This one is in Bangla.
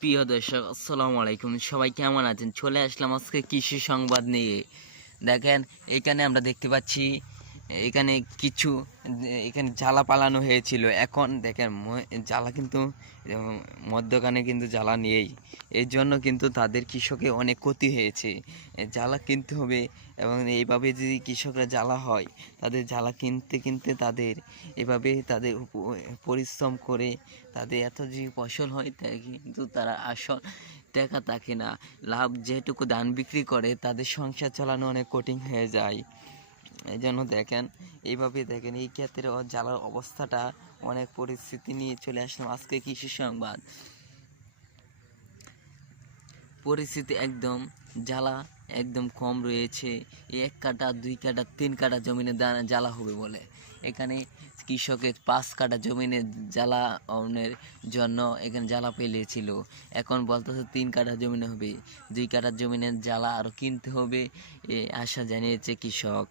প্রিয় দর্শক, আসসালামু আলাইকুম। সবাই কেমন আছেন? চলে আসলাম আজকে কৃষি সংবাদ নিয়ে। দেখেন, এখানে আমরা দেখতে পাচ্ছি এখানে কিছু, এখানে জ্বালা পালানো হয়েছিল। এখন দেখেন জ্বালা কিন্তু মধ্যখানে কিন্তু জ্বালা নেই এর জন্য কিন্তু তাদের কৃষকের অনেক ক্ষতি হয়েছে। জ্বালা কিনতে হবে এবং এইভাবে যদি কৃষকরা জ্বালা হয়, তাদের জ্বালা কিনতে কিনতে তাদের এভাবে তাদের পরিশ্রম করে তাদের এত যে ফসল হয়, তা কিন্তু তারা আসল টাকা থাকে না। লাভ যেটুকু ধান বিক্রি করে, তাদের সংসার চালানো অনেক কঠিন হয়ে যায়। এই জন্য দেখেন এইভাবে দেখেন, এই ক্ষেত্রে জ্বালার অবস্থাটা অনেক পরিস্থিতি নিয়ে চলে আসলাম আজকে কৃষি সংবাদ। পরিস্থিতি একদম জ্বালা একদম কম রয়েছে এক কাটা, দুই কাটা, তিন কাটা জমিনে দানা, জ্বালা হবে বলে। এখানে কৃষকের পাঁচ কাটা জমিনে জ্বালা অনের জন্য এখানে জ্বালা পেলেছিল। এখন বলতেছে তিন কাটা জমিনে হবে, দুই কাটা জমিনে জ্বালা আরও কিনতে হবে, এ আশা জানিয়েছে কৃষক।